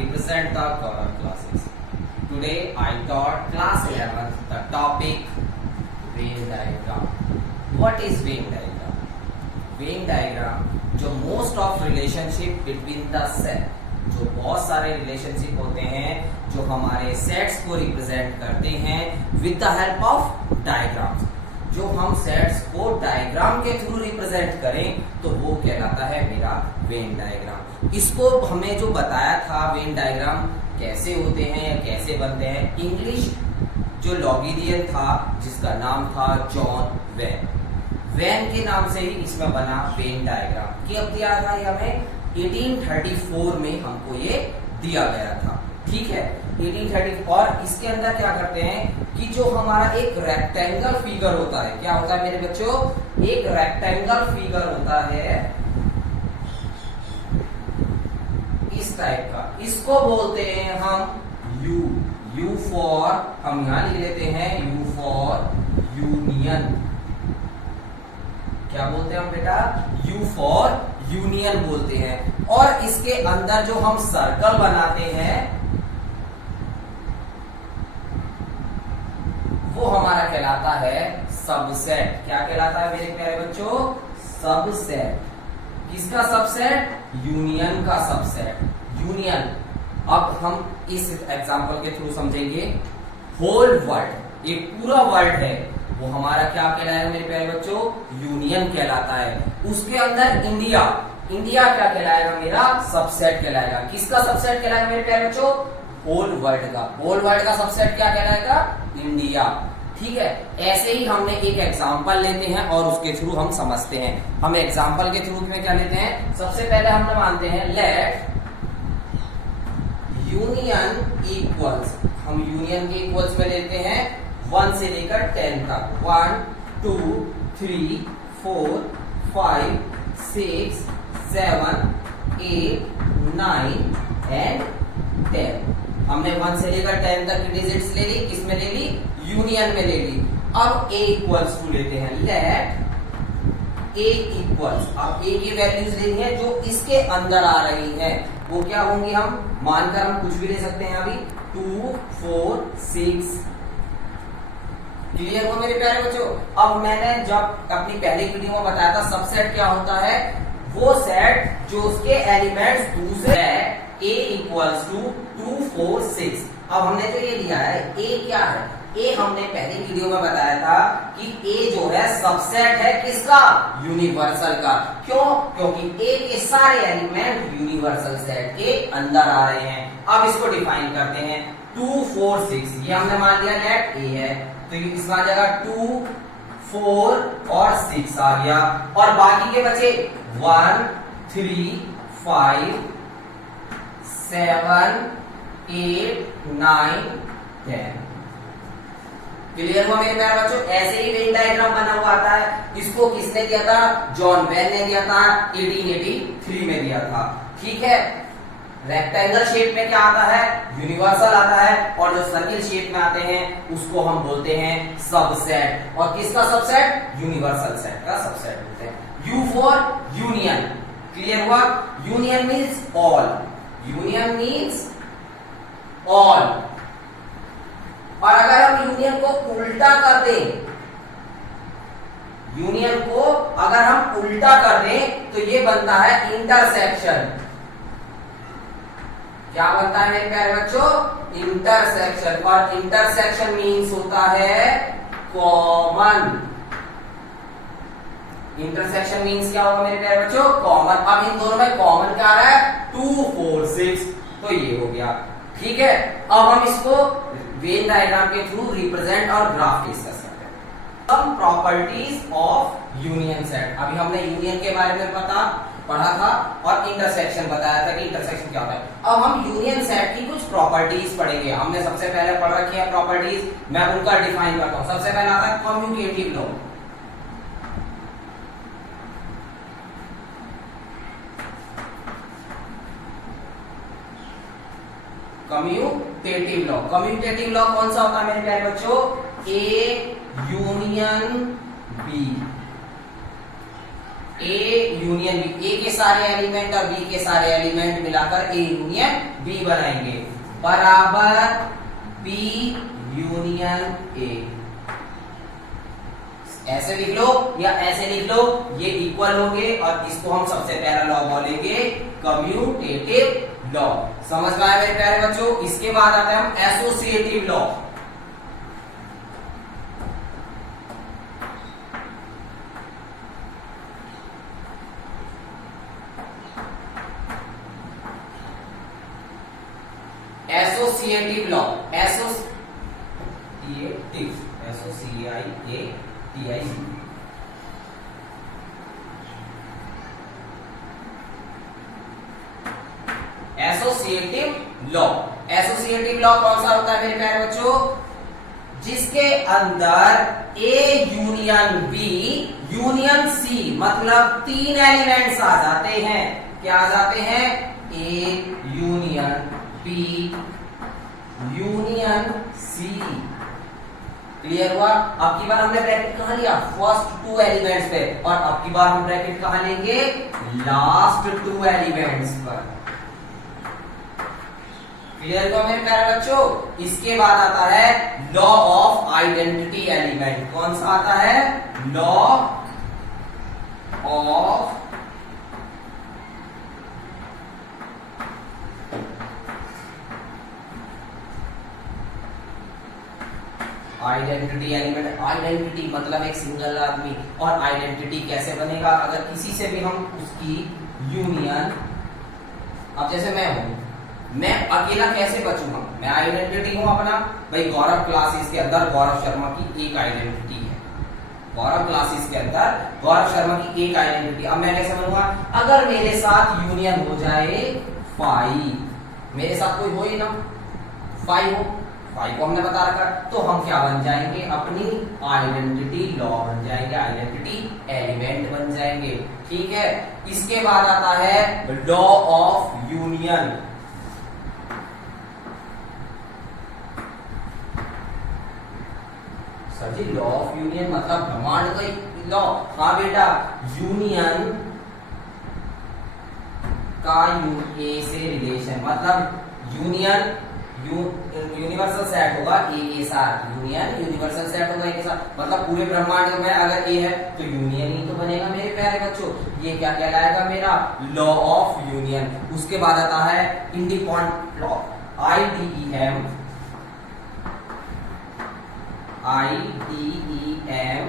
represent the Gaurav classes. Today I taught class 11th the topic Venn diagram. What is Venn diagram? Venn diagram जो most of relationship between the set, जो बहुत सारे relationship होते हैं जो हमारे sets को रिप्रेजेंट करते हैं with the help of diagrams, जो हम सेट्स को डायग्राम के थ्रू रिप्रेजेंट करें तो वो कहलाता है मेरा वेन डायग्राम। इसको हमें जो बताया था वेन डायग्राम कैसे होते हैं या कैसे बनते हैं, इंग्लिश जो लॉगिडियन था जिसका नाम था जॉन वेन, वेन के नाम से ही इसमें बना वेन डायग्राम। कि अब दिया था ये हमें 1834 में हमको ये दिया गया था, ठीक है 1830। और इसके अंदर क्या करते हैं कि जो हमारा एक रेक्टेंगल फिगर होता है, क्या होता है मेरे बच्चों, एक रेक्टेंगल फिगर होता है इस टाइप का, इसको बोलते हैं हम यू, यू फॉर, हम यहां लिख लेते हैं यू फॉर यूनियन। क्या बोलते हैं हम बेटा, यू फॉर यूनियन बोलते हैं। और इसके अंदर जो हम सर्कल बनाते हैं वो हमारा कहलाता है सबसेट। क्या कहलाता है मेरे प्यारे बच्चों, सबसेट। किसका सबसेट, यूनियन का सबसेट, यूनियन। अब हम इस एग्जांपल के थ्रू समझेंगे। होल वर्ल्ड, एक पूरा वर्ल्ड है, वो हमारा क्या कहलाएगा मेरे प्यारे बच्चों, यूनियन कहलाता है। उसके अंदर इंडिया, इंडिया क्या कहलाएगा मेरा, सबसेट कहलाएगा। किसका सबसेट कहलाएगा मेरे प्यारे बच्चों, होल वर्ल्ड का। होल वर्ल्ड का सबसेट क्या कहलाएगा, इंडिया, ठीक है। ऐसे ही हमने एक एग्जांपल लेते हैं और उसके थ्रू हम समझते हैं। हम एग्जांपल के थ्रू में क्या लेते हैं, सबसे पहले हम मानते हैं लेट यूनियन इक्वल्स, हम यूनियन के इक्वल्स में लेते हैं 1 से लेकर 10 तक, 1 2 3 4 5 6 7 8 9 एंड 10। हमने 1 से लेकर 10 तक की डिजिट्स ले ली, किसमें ले ली, यूनियन में ले ली। अब a इक्वल्स टू लेते हैं, लेट a इक्वल्स, अब a की वैल्यूज लेनी है जो इसके अंदर आ रही है, वो क्या होंगी, हम मानकर हम कुछ भी ले सकते हैं अभी, 2 4 6। क्लियर हुआ मेरे प्यारे बच्चों। अब मैंने जब अपनी पहली वीडियो में बताया था सबसेट क्या होता है, वो सेट जो उसके एलिमेंट्स दूसरे है a इक्वल्स टू 2 4 6। अब हमने जो ये लिया है a क्या है, a हमने पहली वीडियो में बताया था कि a जो है सबसेट है किसका, यूनिवर्सल का। क्यों, क्योंकि a के सारे एलिमेंट यूनिवर्सल सेट के अंदर आ रहे हैं। अब इसको डिफाइन करते हैं, 2 4 6 ये हमने मान लिया लेट a है, तो इसमें आ जाएगा 2 4 और 6 आ गया। और बाकी के बचे 1 3 5 7 8 9 10। क्लियर हुआ मेरे प्यारे बच्चों। ऐसे ही वेन डायग्राम बना हुआ आता है। इसको किसने दिया था, जॉन वेन ने दिया था, 1883 में दिया था, ठीक है। रेक्टेंगल शेप में क्या आता है, यूनिवर्सल आता है, और जो सर्किल शेप में आते हैं उसको हम बोलते हैं सबसेट। और किसका सबसेट, यूनिवर्सल सेट का सबसेट बोलते हैं। यू फॉर यूनियन, क्लियर हुआ। Union means all, union means all. और अगर हम यूनियन को उल्टा कर दें, यूनियन को अगर हम उल्टा कर दें तो ये बनता है इंटरसेक्शन। क्या बनता है मेरे प्यारे बच्चों, इंटरसेक्शन। और इंटरसेक्शन मीन्स होता है कॉमन। इंटरसेक्शन मीन्स क्या होगा मेरे प्यारे बच्चों, कॉमन। अब इन दोनों में कॉमन क्या आ रहा है, 2 4 6, तो ये हो गया, ठीक है। अब हम इसको वेन डायग्राम के थ्रू रिप्रेजेंट और ग्राफ डिस्कस करते हैं। Some properties of union set. अभी हमने यूनियन के बारे में पढ़ा था और इंटरसेक्शन बताया था कि इंटरसेक्शन क्या होता है। अब हम यूनियन सेट की कुछ प्रॉपर्टीज पढ़ेंगे। हमने सबसे पहले पढ़ रखी है प्रॉपर्टीज, मैं उनका डिफाइन करता हूं। सबसे पहला आता है commutative law. Commutative law, commutative law कौन सा होता है मेरे प्यारे बच्चों, A union B A union B, A के सारे एलिमेंट और बी के सारे एलिमेंट मिलाकर ए यूनियन बी बनाएंगे, बराबर बी यूनियन ए। ऐसे लिख लो या ऐसे लिख लो, ये इक्वल होंगे और इसको हम सबसे पहला लॉ बोलेंगे कम्यूटेटिव लॉ। समझ में आया मेरे प्यारे बच्चों? इसके बाद आता है हम associative law. Associative law, associative, associative, associative law. Associative law कौन सा होता है मेरे प्यारे बच्चों? जिसके अंदर A union B union C, मतलब तीन एलिमेंट्स आ जाते हैं। क्या आ जाते हैं? A union B union C. Clear हुआ? अब की बार हमने ब्रैकेट कहां लिया? फर्स्ट टू एलिमेंट्स पे, और अब की बार हम ब्रैकेट कहां लेंगे? लास्ट टू एलिमेंट्स पर। क्लियर हुआ मेरे प्यारे बच्चों? इसके बाद आता है लॉ ऑफ आइडेंटिटी एलिमेंट। कौन सा आता है? Law of identity element. Identity मतलब एक सिंगल आदमी, और आइडेंटिटी कैसे बनेगा? अगर किसी से भी हम उसकी यूनियन, अब जैसे मैं हूं, मैं अकेला कैसे बचूंगा? मैं आइडेंटिटी हूं अपना, भाई गौरव क्लासेस के अंदर गौरव शर्मा की एक आइडेंटिटी है, गौरव क्लासेस के अंदर गौरव शर्मा की एक आइडेंटिटी। अब मैं कैसे बनूंगा? अगर मेरे साथ यूनियन हो जाए 5, मेरे साथ कोई हो ही ना 5 हो, 5 को हमने बता रखा, तो हम क्या बन जाएंगे? अपनी आइडेंटिटी लॉ बन जाएंगे, आइडेंटिटी एलिमेंट बन जाएंगे। ठीक है? इसके बाद आता है law of union. Sir ji law of union मतलब ब्रह्मांड का लॉ? हाँ बेटा, यूनियन का ए से रिलेशन, मतलब यूनियन यूनिवर्सल सेट होगा ए के साथ, यूनियन यूनिवर्सल सेट होगा ए के साथ, मतलब पूरे ब्रह्मांड में अगर ए है तो यूनियन ही तो बनेगा मेरे प्यारे बच्चों। ये क्या कहलाएगा? मेरा लॉ ऑफ यूनियन। उसके बाद आता है independent law, IDEM,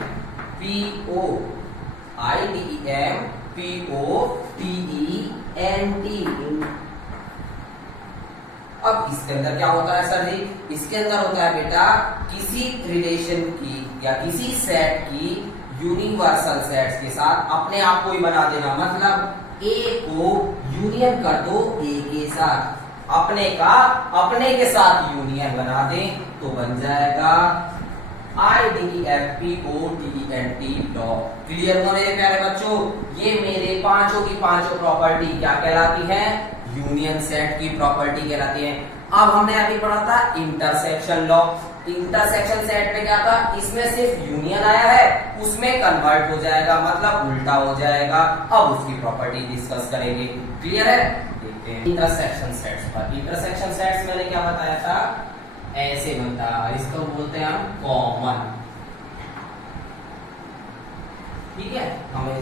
PO, IDEM POTENT। अब इसके अंदर क्या होता है सर जी? इसके अंदर होता है बेटा किसी रिलेशन की या किसी सेट की यूनिवर्सल सेट्स के साथ अपने आप को ही बना देना, मतलब ए को यूनियन कर दो ए के साथ, अपने का अपने के साथ यूनियन बना दे तो बन जाएगा IDEM POTENT लॉ। क्लियर हो मेरे प्यारे बच्चों? ये मेरे पांचों की पांचों प्रॉपर्टी क्या कहलाती है? यूनियन सेट की प्रॉपर्टी कहलाती है। अब हमने अभी पढ़ा था इंटरसेक्शन लॉ। इंटरसेक्शन सेट में क्या था? इसमें सिर्फ यूनियन आया है, उसमें कन्वर्ट हो जाएगा, मतलब उल्टा हो जाएगा। अब उसकी प्रॉपर्टी डिस्कस करेंगे। क्लियर है? देखते हैं इंटरसेक्शन सेट्स पर। इंटरसेक्शन सेट्स मैंने क्या बताया था? ऐसे बनता है, इसको बोलते हैं हम कॉमन। ठीक है, हमें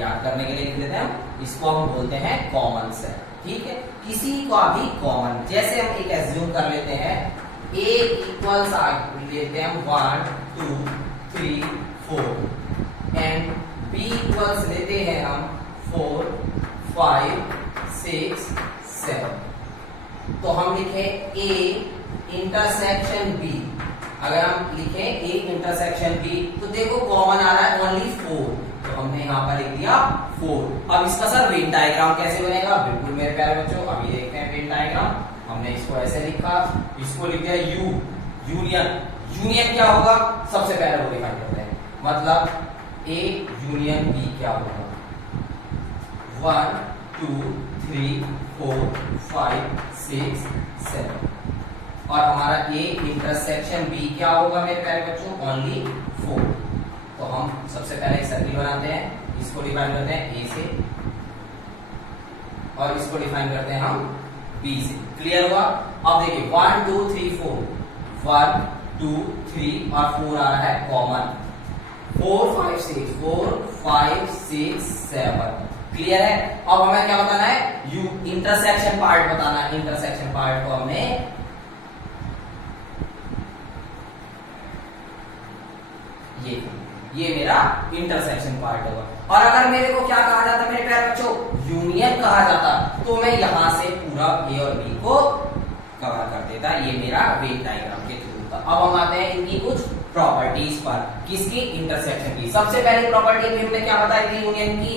याद करने के लिए लिख देते हैं, इसको हम बोलते हैं कॉमन सेट। ठीक है, किसी का भी कॉमन, जैसे हम एक एज्यूम कर लेते हैं A इक्वल्स लेते हैं 1 2 3 4 एंड B इक्वल्स लेते हैं हम 4 5 6 7। तो हम लिखे A इंटरसेक्शन B। अगर हम लिखें A इंटरसेक्शन B तो देखो कॉमन आ रहा है ओनली 4, तो हमने यहाँ पर लिख दिया 4। अब इसका सर वेन डायग्राम कैसे बनेगा? बिल्कुल मेरे प्यारे बच्चों, अभी देखते हैं वेन डायग्राम। हमने इसको ऐसे लिखा, इसको लिख दिया U यूनियन। यूनियन क्या होगा? सबसे पहले वो दिखाई देते हैं, मतलब A यूनियन B क्या होगा? 1 2 3 4 5 6 7। और हमारा A इंटरसेक्शन B क्या होगा मेरे प्यारे बच्चों? ओनली 4। तो हम सबसे पहले एक सर्किल बनाते हैं। इसको डिफाइन करते हैं ए से और इसको डिफाइन करते हैं हम बी से। क्लियर हुआ? अब देखिए 1 2 3 4, 1 2 3 और 4 आ रहा है कॉमन, 4 5 6, 4 5 6 7। क्लियर है? अब हमें क्या बताना है? यू इंटरसेक्शन पार्ट बताना है। इंटरसेक्शन पार्ट को हमें ये मेरा इंटरसेक्शन पार्ट होगा। और अगर मेरे को क्या कहा जाता मेरे प्यारे बच्चों, यूनियन कहा जाता, तो मैं यहां से पूरा ए और बी को कवर कर देता। ये मेरा वेन डायग्राम के थ्रू था। अब हम आते हैं इनकी कुछ प्रॉपर्टीज पर। किसकी? इंटरसेक्शन की। सबसे पहली प्रॉपर्टी हमने क्या बताई थी यूनियन की?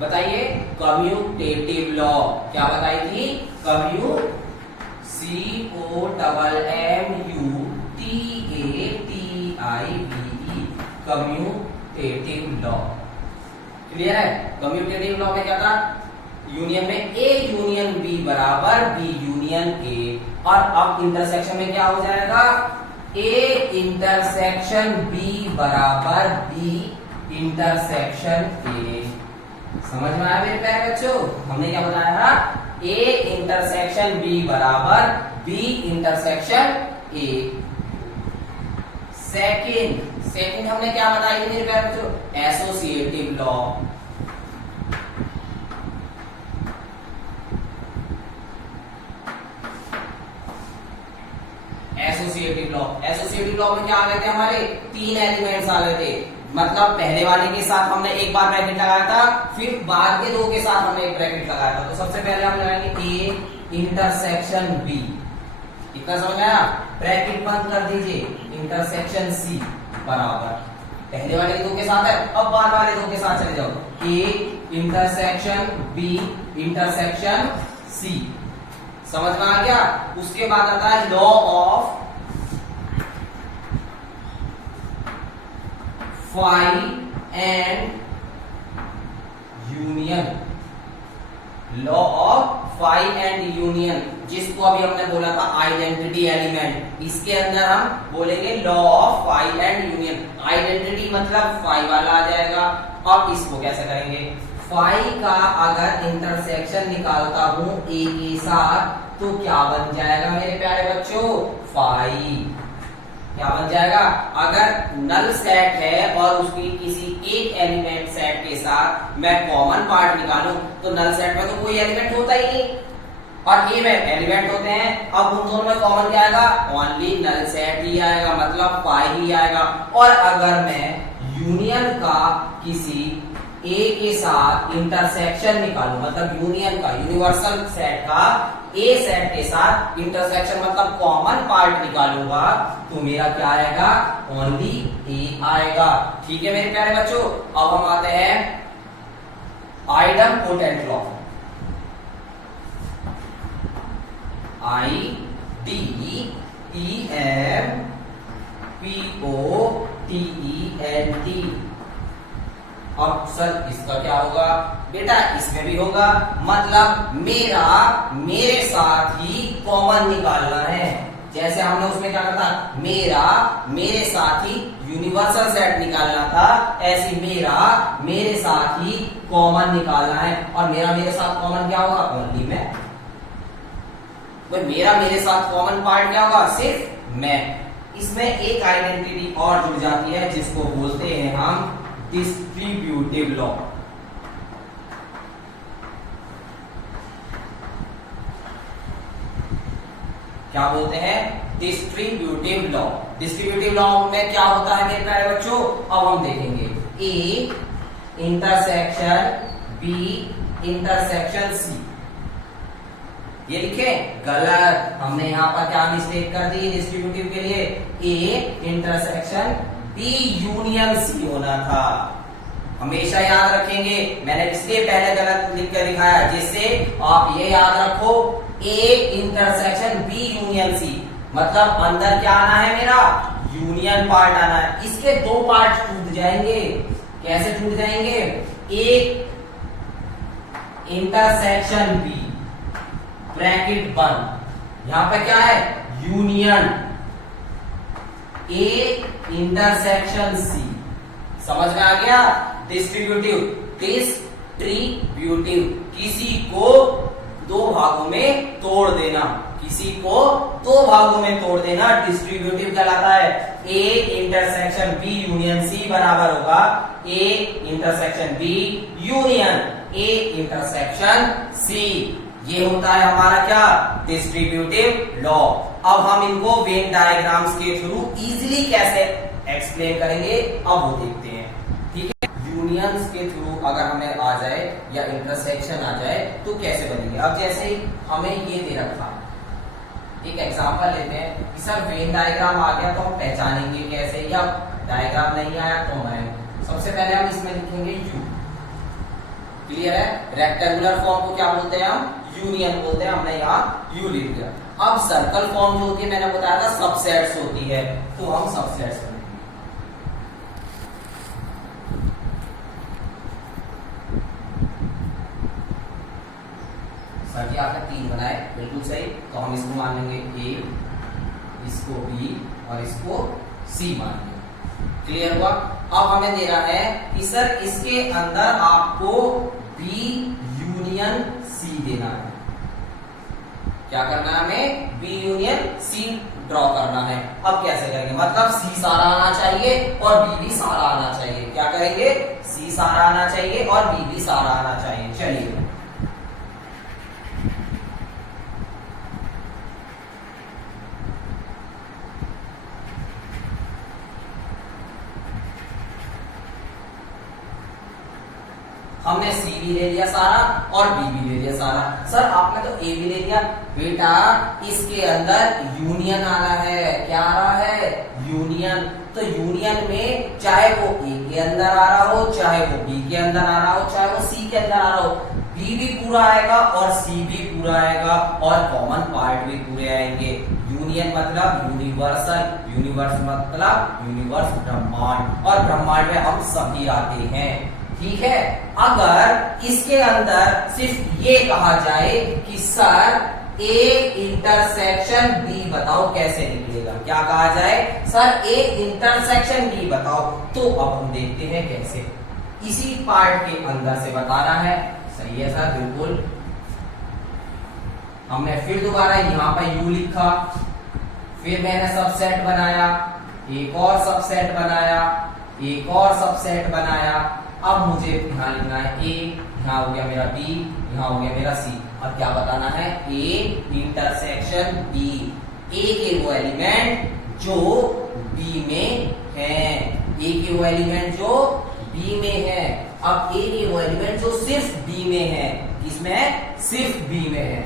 बताइए। Commutative law. क्या बताई थी? Commutative law. क्लियर है? कम्यूटेटिव लॉ में क्या था? यूनियन में ए यूनियन बी बराबर बी यूनियन ए। और अब इंटरसेक्शन में क्या हो जाएगा? ए इंटरसेक्शन बी बराबर बी इंटरसेक्शन ए। समझ में आया मेरे प्यारे बच्चों? हमने क्या बताया? ए इंटरसेक्शन बी बराबर बी इंटरसेक्शन ए। सेकंड हमने क्या बताई थी मेरे प्यारे बच्चों? Associative law. एसोसिएटिव लॉ में क्या आ गए थे? हमारे 3 एलिमेंट्स आ गए थे। मतलब पहले वाले के साथ हमने एक बार ब्रैकेट लगाया था, फिर बाद के 2 के साथ हमने एक ब्रैकेट लगाया था। तो सबसे पहले हम लगाएंगे ए इंटरसेक्शन बी। इतना समझ आया? ब्रैकेट बंद कर दीजिए। इंटरसेक्शन सी बराबर पहले वाले 2 के साथ है, अब बाद वाले 2 के साथ चले जाओ। A intersection B intersection C. समझ में आ गया? उसके बाद आता है law of phi and union. Law of phi and union, जिसको अभी हमने बोला था आइडेंटिटी एलिमेंट, इसके अंदर हम बोलेंगे law of phi and union. Identity मतलब फाई वाला आ जाएगा। अब इसको कैसे करेंगे? फाई का अगर इंटरसेक्शन निकालता हूं ए के साथ तो क्या बन जाएगा मेरे प्यारे बच्चों? फाई। क्या बन जाएगा? अगर नल सेट है और उसकी किसी एक एलिमेंट सेट के साथ मैं कॉमन पार्ट निकालूं तो नल सेट में तो कोई एलिमेंट होता ही नहीं और ए में एलिमेंट होते हैं। अब उन दोनों में कॉमन क्या आएगा? ओनली नल सेट ही आएगा, मतलब फाई ही आएगा। और अगर मैं यूनियन का किसी ए के साथ इंटरसेक्शन निकालूं, मतलब यूनियन का यूनिवर्सल सेट का ए सेट के साथ इंटरसेक्शन मतलब कॉमन पार्ट निकालूंगा तो मेरा क्या आएगा? ओनली ए आएगा। ठीक है मेरे प्यारे बच्चों? अब हम आते हैं आइडेम्पोटेंट लॉ। IDEMPOTENT। अब सर इसका क्या होगा? बेटा इसमें भी होगा, मतलब मेरे साथ ही कॉमन निकालना है। जैसे हमने उसमें क्या करना था? मेरे साथ ही यूनिवर्सल सेट निकालना था, ऐसे मेरे साथ ही कॉमन निकालना है। और मेरे साथ कॉमन क्या होगा? ओनली मैं। मेरे साथ कॉमन पार्ट क्या होगा? सिर्फ मैं। इसमें एक आइडेंटिटी और जुड़ जाती है जिसको बोलते हैं हम डिस्ट्रीब्यूटिव लॉ। क्या बोलते हैं? Distributive law. डिस्ट्रीब्यूटिव लॉ में क्या होता है मेरे प्यारे बच्चों? अब हम देखेंगे A intersection B intersection C. ये लिखे? गलत। हमने यहां पर क्या मिस्टेक कर दी? डिस्ट्रीब्यूटिव के लिए A intersection B union C होना था। हमेशा याद रखेंगे, मैंने इसलिए पहले गलत लिख कर दिखाया जिससे आप ये याद रखो A intersection B union C, मतलब अंदर क्या आना है? मेरा यूनियन पार्ट आना है। इसके 2 पार्ट टूट जाएंगे। कैसे टूट जाएंगे? एक इंटरसेक्शन बी ब्रैकेट बंद, यहां पे क्या है? Union A intersection C. समझ में आ गया? डिस्ट्रीब्यूटिव, डिस्ट्रीब्यूटिव किसी को दो भागों में तोड़ देना, किसी को दो भागों में तोड़ देना डिस्ट्रीब्यूटिव कहलाता है। A intersection B union C बराबर होगा A intersection B union A intersection C. ये होता है हमारा क्या, डिस्ट्रीब्यूटिव लॉ। अब हम इनको वेन डायग्राम्स के थ्रू इजीली कैसे एक्सप्लेन करेंगे अब वो देखते हैं, ठीक है। यूनियंस के थ्रू अगर हमें आ जाए या इंटरसेक्शन आ जाए तो कैसे बनेंगे। अब जैसे हमें ये दे रखा, एक एग्जांपल लेते हैं कि सर वेन डायग्राम आ गया तो हम पहचानेंगे कैसे, या डायग्राम नहीं आया तो हमें सबसे पहले हम इसमें लिखेंगे यू। क्लियर है। रेक्टेंगुलर फॉर्म को क्या बोलते हैं हम, यूनियन बोलते हैं। हमने यहाँ यू लिख दिया। अब सर्कल फॉर्म जो होती है मैंने बताया था सबसेट्स होती है, तो हम सबसेट्स लिखेंगे। सर जी आपने 3 बनाए, बिल्कुल सही, तो हम इसको मान लेंगे ए, इसको बी और इसको सी मान लेंगे। क्लियर हुआ। अब हमें दे रहा है कि सर इसके अंदर आपको बी यूनियन सी देना है। क्या करना है हमें, बी यूनियन सी ड्रॉ करना है। अब कैसे करेंगे, मतलब सी सारा आना चाहिए और बी भी सारा आना चाहिए। क्या करेंगे, सी सारा आना चाहिए और बी भी सारा आना चाहिए। चलिए हमने सी भी ले लिया सारा और बी भी ले लिया सारा। सर आपने तो ए भी ले लिया, बेटा इसके अंदर यूनियन आ रहा है। क्या आ रहा है, यूनियन। तो यूनियन में चाहे वो ए के अंदर आ रहा हो, चाहे वो बी के अंदर आ रहा हो, चाहे वो सी के अंदर आ रहा हो, बी भी पूरा आएगा और सी भी पूरा आएगा और कॉमन पार्ट भी पूरे आएंगे। यूनियन मतलब यूनिवर्सल, यूनिवर्स मतलब यूनिवर्स ब्रह्मांड, और ब्रह्मांड में हम सभी आते हैं, ठीक है। अगर इसके अंदर सिर्फ ये कहा जाए कि सर ए इंटरसेक्शन बी बताओ कैसे निकलेगा, क्या कहा जाए, सर ए इंटरसेक्शन बी बताओ, तो अब हम देखते हैं कैसे। इसी पार्ट के अंदर से बताना है। सही है सर, बिल्कुल। हमने फिर दोबारा यहां पर यू लिखा, फिर मैंने सबसेट बनाया, एक और सबसेट बनाया, एक और सबसेट बनाया। अब मुझे यहाँ लिखना है ए, यहाँ हो गया मेरा बी, यहाँ हो गया मेरा सी। अब क्या बताना है, ए इंटरसेक्शन बी, ए के वो एलिमेंट जो बी में है, ए के वो एलिमेंट जो बी में है। अब ए के वो एलिमेंट जो सिर्फ बी में है, किसमें है, सिर्फ बी में है।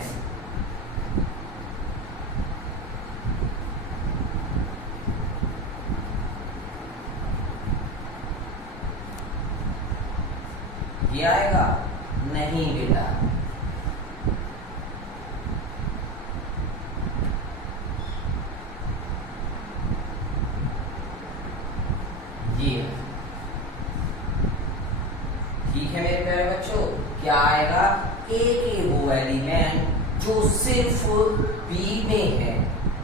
ये आएगा नहीं बेटा, ये ठीक है मेरे प्यारे बच्चों। क्या आएगा, ए के वो एलिमेंट जो सिर्फ बी में है,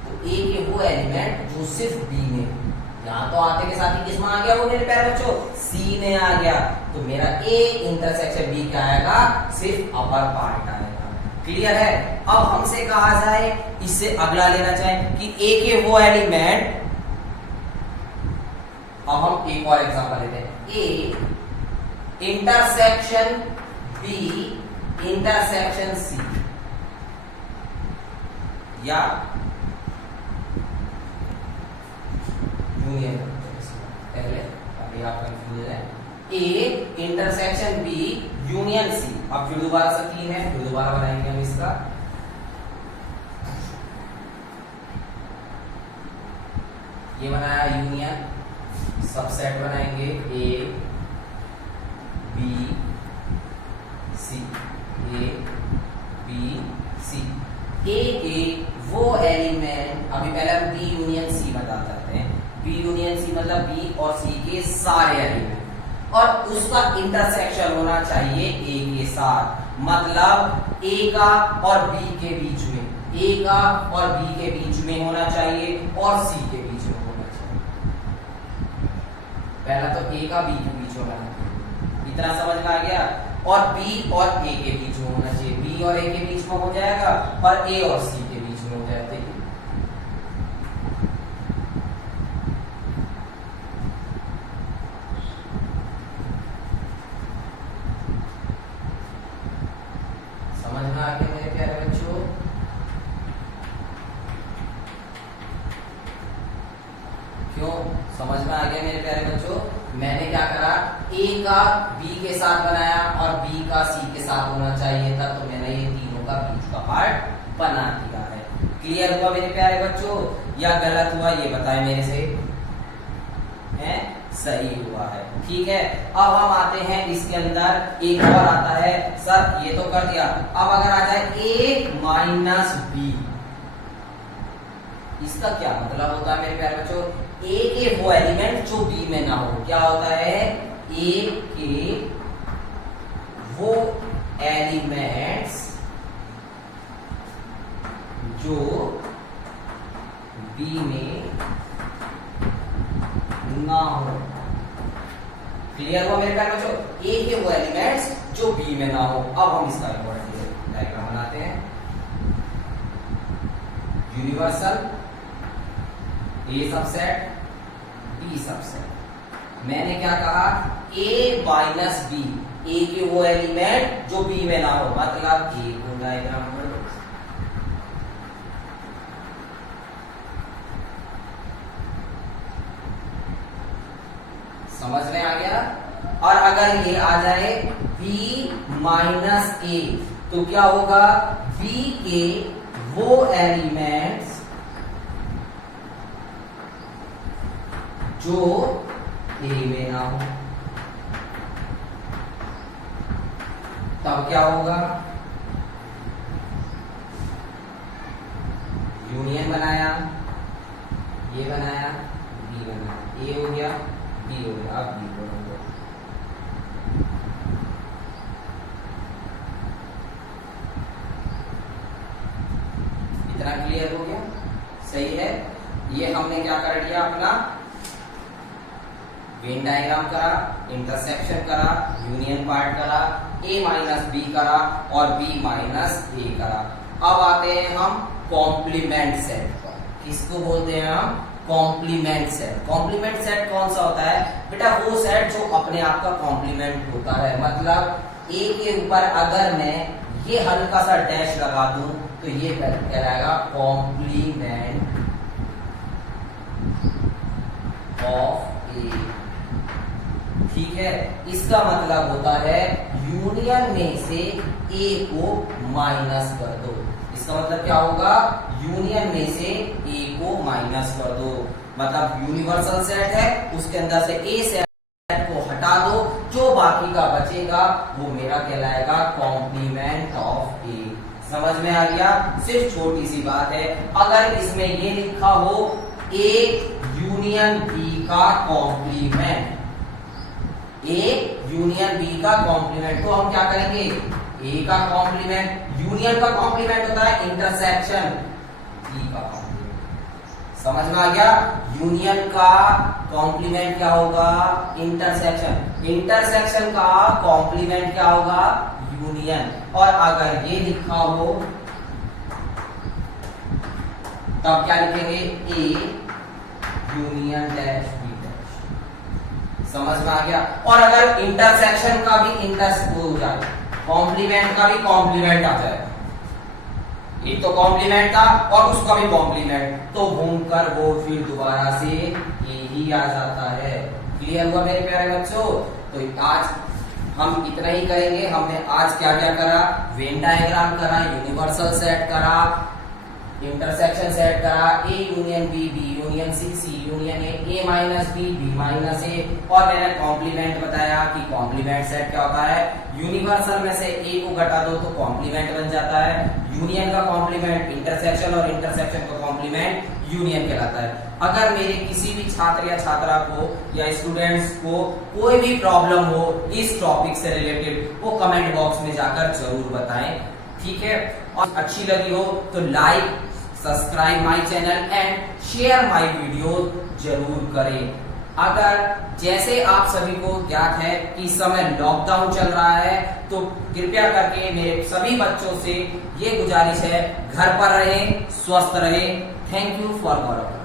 तो ए के वो एलिमेंट जो सिर्फ बी में है। यहाँ तो आते के साथ ही किसमें आ गया वो मेरे प्यारे बच्चों, सी में आ गया। तो मेरा ए इंटरसेक्शन बी क्या आएगा, सिर्फ अपर पार्ट आएगा। क्लियर है। अब हमसे कहा जाए, इससे अगला लेना चाहे कि ए के वो एलिमेंट, अब हम एक और एग्जांपल लेते हैं, A intersection B intersection C, या यूनियन पहले, अभी आप कंफ्यूज है, A intersection B union C. अब फिर दोबारा से 3 है, फिर दोबारा बनाएंगे हम इसका। ये बनाया यूनियन, सबसेट बनाएंगे A B C, A B C. ए के वो एलिमेंट, अभी पहले हम बी यूनियन सी बता सकते हैं। बी यूनियन सी मतलब बी और सी के सारे एलिमेंट, और उसका इंटरसेक्शन होना चाहिए ए के साथ, मतलब ए का और बी के बीच में, ए का और बी के बीच में होना चाहिए और सी के बीच में होना चाहिए। पहला तो ए का बी के बीच होना है, इतना समझ में आ गया। और बी और ए के बीच में होना चाहिए, बी और ए के बीच में हो जाएगा और ए और सी के बीच में हो जाएगा। समझ में आ गया मेरे प्यारे बच्चों? क्यों समझ में आ गया मेरे प्यारे बच्चों? मैंने क्या करा, ए का बी के साथ बनाया और बी का सी के साथ होना चाहिए था, तो मैंने ये तीनों का बीच का पार्ट बना दिया है। क्लियर हुआ मेरे प्यारे बच्चों या गलत हुआ, ये बताएं मेरे से। है सही हुआ है, ठीक है। अब हम आते हैं इसके अंदर, एक और आता है सर ये तो कर दिया, अब अगर आ जाए ए माइनस बी, इसका क्या मतलब होता है मेरे प्यारे बच्चों? ए के वो एलिमेंट जो बी में ना हो, क्या होता है? ए के वो एलिमेंट्स जो बी में ना हो। क्लियर हुआ मेरे प्यारे बच्चों? ए के वो एलिमेंट्स जो बी में ना हो। अब हम इसका इंपॉर्टेंट डायग्राम बनाते हैं। यूनिवर्सल ए सबसेट बी सबसेट। मैंने क्या कहा, ए माइनस बी, ए के वो एलिमेंट जो बी में ना हो, मतलब ए को डायग्राम पर समझ में आ गया। और अगर ये आ जाए b माइनस ए, तो क्या होगा? b के वो एलिमेंट्स जो ए में ना हो, तब क्या होगा? यूनियन बनाया, ये बनाया, बी बनाया, ए हो गया, बी हो गया, अब बी हो गया। इतना क्लियर हो गया? सही है। ये हमने क्या कर दिया, अपना वेन डायग्राम करा, इंटरसेक्शन करा, यूनियन पार्ट करा, ए माइनस बी करा और बी माइनस ए करा। अब आते हैं हम कॉम्प्लीमेंट सेट पर। किसको बोलते हैं हम? Complement set. कॉम्प्लीमेंट सेट कौन सा होता है बेटा? वो सेट जो अपने आप का कॉम्प्लीमेंट होता है। मतलब ए के ऊपर अगर मैं ये हल्का सा डैश लगा दूं तो ये कहलाएगा कॉम्प्लीमेंट ऑफ ए। ठीक है, इसका मतलब होता है यूनियन में से ए को माइनस कर दो। इसका मतलब क्या होगा? यूनियन में से ए को माइनस कर दो। मतलब यूनिवर्सल सेट है, उसके अंदर से ए सेट को हटा दो, जो बाकी का बचेगा वो मेरा कहलाएगा कॉम्प्लीमेंट ऑफ ए। समझ में आ गया? सिर्फ छोटी सी बात है, अगर इसमें ये लिखा हो ए यूनियन बी का कॉम्प्लीमेंट, ए यूनियन बी का कॉम्प्लीमेंट, तो हम क्या करेंगे? ए का कॉम्प्लीमेंट, यूनियन का कॉम्प्लीमेंट होता है इंटरसेक्शन, बी का कॉम्प्लीमेंट। समझ में आ गया? यूनियन का कॉम्प्लीमेंट क्या होगा? इंटरसेक्शन। इंटरसेक्शन का कॉम्प्लीमेंट क्या होगा? यूनियन। और अगर ये लिखा हो तब क्या लिखेंगे? A union dash B dash. समझ में आ गया? और अगर इंटरसेक्शन का भी हो जाए, कॉम्प्लीमेंट का भी कॉम्प्लीमेंट आ जाए, एक तो कॉम्प्लीमेंट था और उसका भी कॉम्प्लीमेंट, तो घूमकर वो फिर दोबारा से ए ही आ जाता है। क्लियर हुआ मेरे प्यारे बच्चों? तो आज हम इतना ही करेंगे। हमने आज क्या क्या करा? वेन डायग्राम करा, यूनिवर्सल सेट करा, इंटरसेक्शन सेट करा, A union B, B union C, C union A minus B, B minus A, और मैंने कॉम्प्लीमेंट बताया कि कॉम्प्लीमेंट सेट क्या होता है? यूनिवर्सल में से ए को घटा दो तो कॉम्प्लीमेंट बन जाता है। यूनियन का कॉम्प्लीमेंट इंटरसेक्शन और इंटरसेक्शन का कॉम्प्लीमेंट यूनियन कहलाता है। अगर मेरे किसी भी छात्र या छात्रा को या स्टूडेंट्स को कोई भी प्रॉब्लम हो इस टॉपिक से रिलेटेड, वो कमेंट बॉक्स में जाकर जरूर बताएं। ठीक है? और अच्छी लगी हो तो like, subscribe my channel and share my video जरूर करें। अगर जैसे आप सभी को ज्ञात है कि इस समय लॉकडाउन चल रहा है, तो कृपया करके मेरे सभी बच्चों से ये गुजारिश है, घर पर रहें, स्वस्थ रहें। Thank you for Gaurav.